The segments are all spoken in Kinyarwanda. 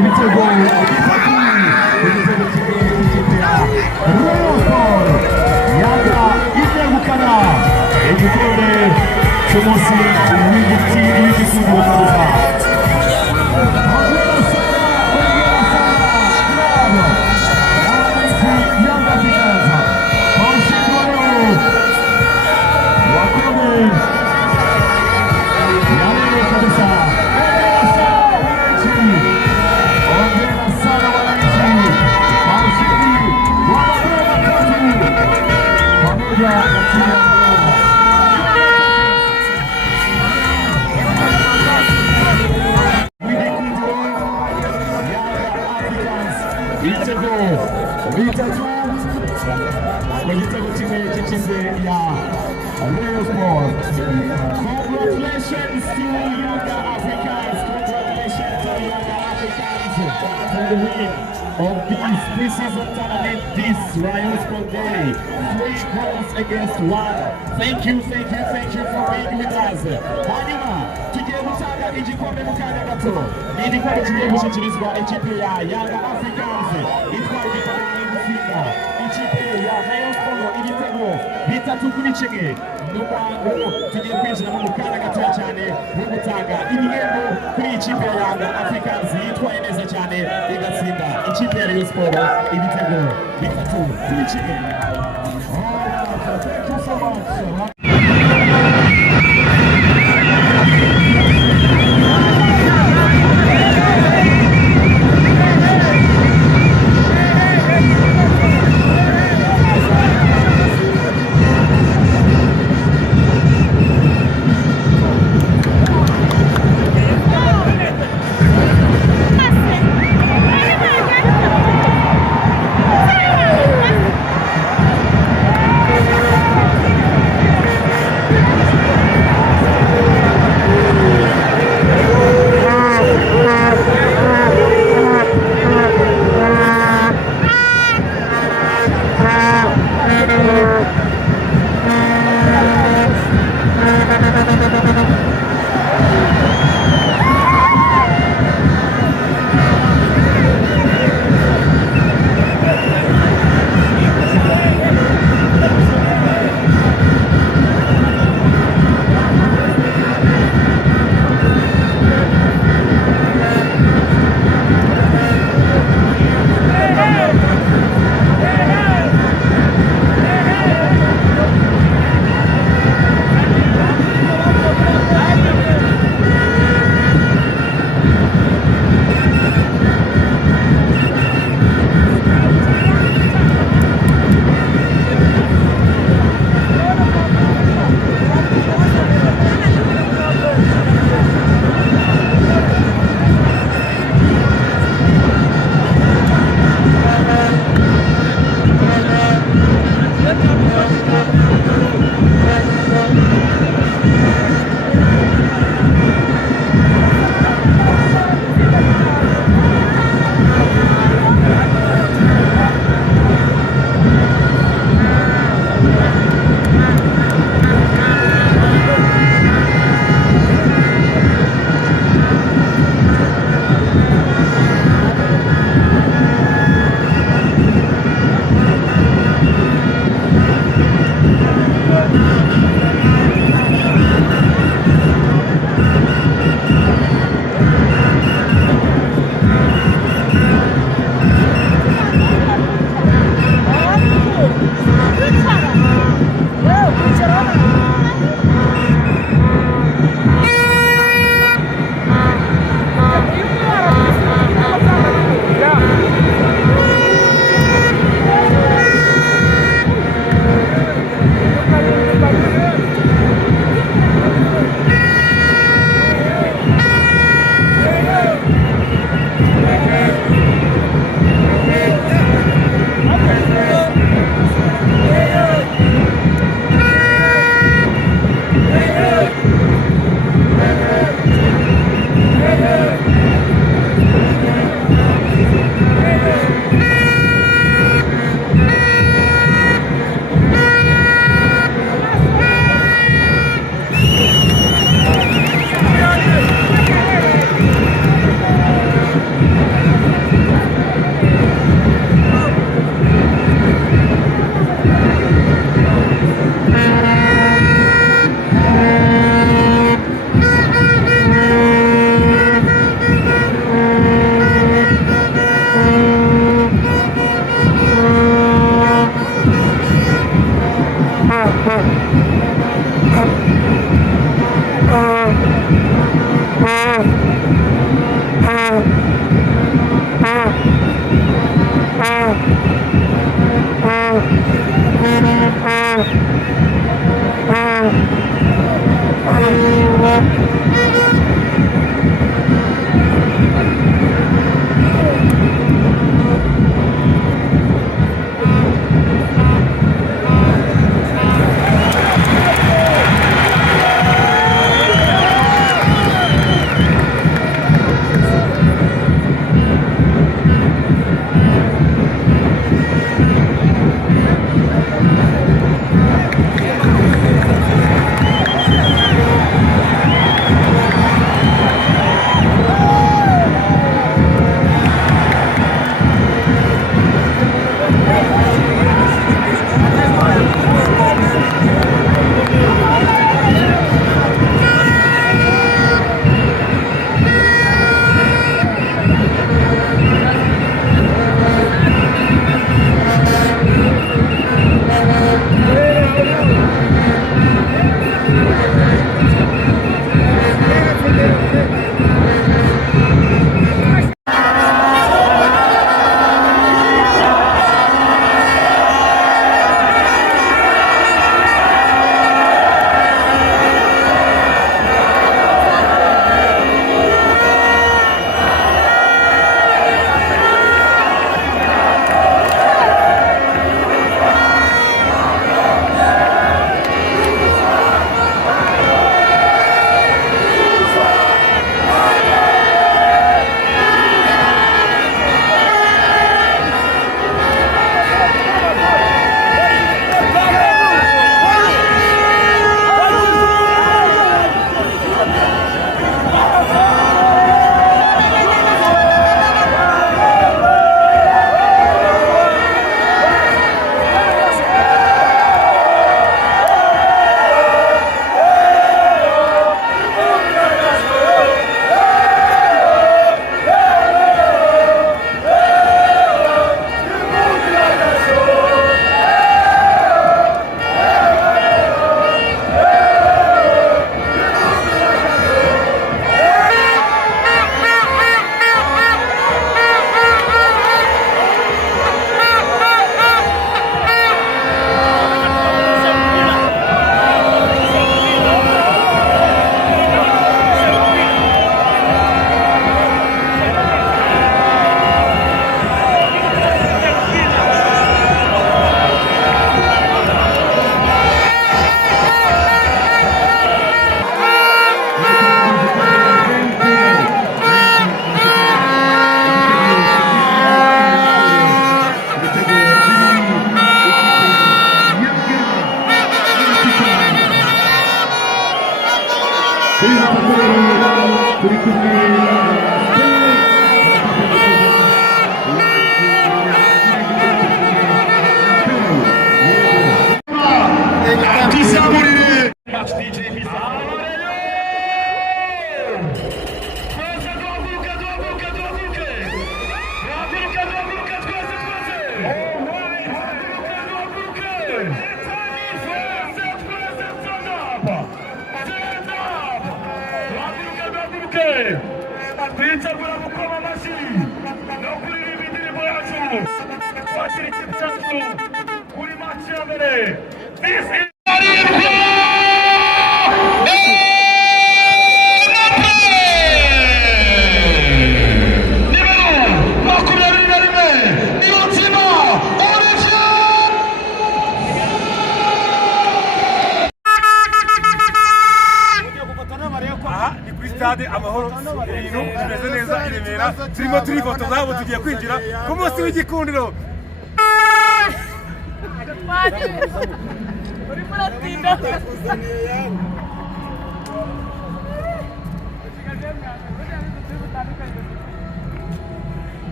ibitego bitatu igitego kimwe cy'ikipe Rayon Sports Yanga iryegukana igikombe cy'umunsi w'igikundiro kabisa. bitatu mu gitego kimwe cy'ikipe ya Rayon Sports. Congratulations to Yanga Africans. Congratulations to Yanga Africans for the win of this pre-season tournament this Rayon Sports Day. 3 goals against 1. Thank you for being with us. Hanyuma tugiye gutanga igikombe mu kanya gato. Ni igikombe kigiye gushyikirizwa ikipe ya Yanga Africans itwaye igikombe n'Ingufinga. Ikipe ya Rayon Sports ibitego bitatu kuri kimwe. N'ubu tugiye kwinjira mu kanya gato cyane no gutanga ibihembo kuri ikipe ya Yanga Africans yitwaye neza cyane igatsinda ikipe ya Rayon Sports ibitego bitatu kuri kimwe. Thank you so much. Twitagura gukoma amashyi no kuririmba indirimbo yacu twashyira ikintu cyacu kuri match ya mbere. This is amahoro ibintu bimeze neza i Remera turimo turifotoza abo tugiye kwinjira ku munsi w'igikundiro.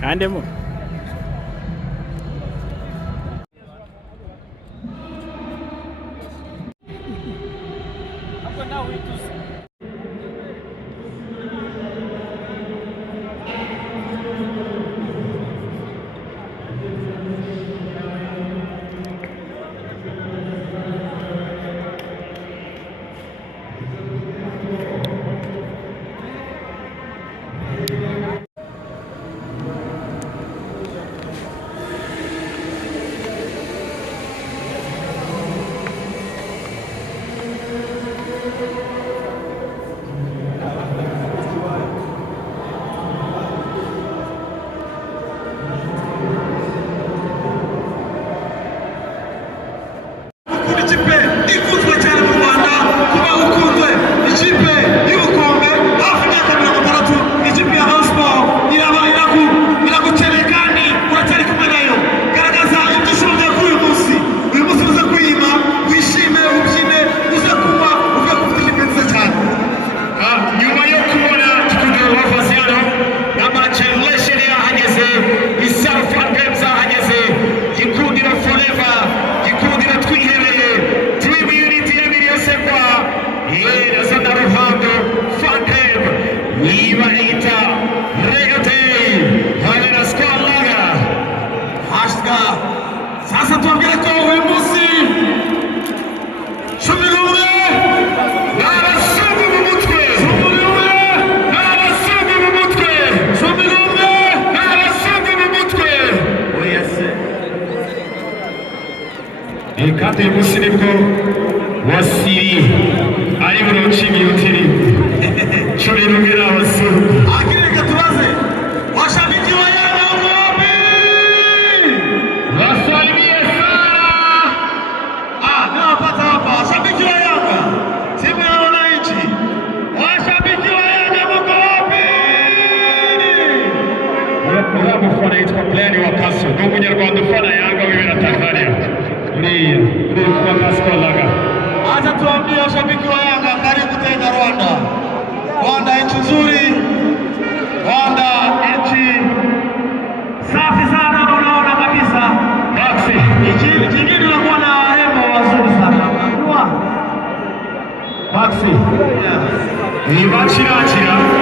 Kandemo kandi umunsi nibwo wasiri ari buronci imyutiri cumi n'umwira abasuru akireka tubaze washabiki wa Yanga wapi wasalimie sana nawapata hapa washabiki wa Yanga timu ya wananchi washabiki wa Yanga mko wapi urabo fana yitwa Plani wa Kaso ni umunyarwanda ufana Yanga wibera Tanzania uriya kwa Pascal Laga. Acha tuambie washabiki wa Yanga karibu tena Rwanda. Rwanda nchi nzuri. Rwanda nchi safi sana unaona kabisa. Taxi. Jingine linakuwa na warembo wazuri sana. Unajua? Taxi. Ni bachira.